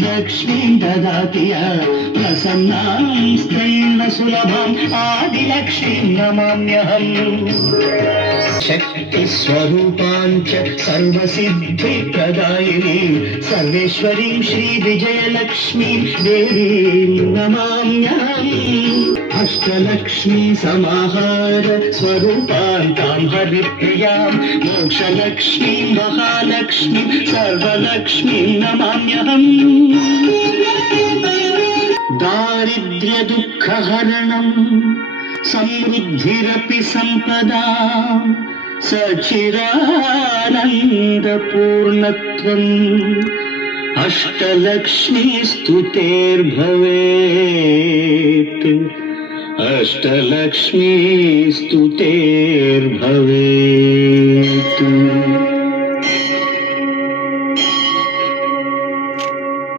लक्ष्मीं ददाति प्रसन्नां स्त्रीण सुलभाम् आदिलक्ष्मीं नमाम्यहम् शक्तिस्वरूपां च सर्वसिद्धिप्रदायिनीं सर्वेश्वरीं श्रीविजयलक्ष्मीं देवीं नमाम्यहम् अष्टलक्ष्मी समाहार स्वरूपान्तां हरिप्रियां मोक्षलक्ष्मीं महालक्ष्मीं सर्वलक्ष्मीं नमाम्यहम् दारिद्र्यदुःखहरणं समृद्धिरपि सम्पदा सचिरानन्दपूर्णत्वम् अष्टलक्ष्मीस्तुतेर्भवेत् अष्टलक्ष्मीस्तुतेर्भवेत्।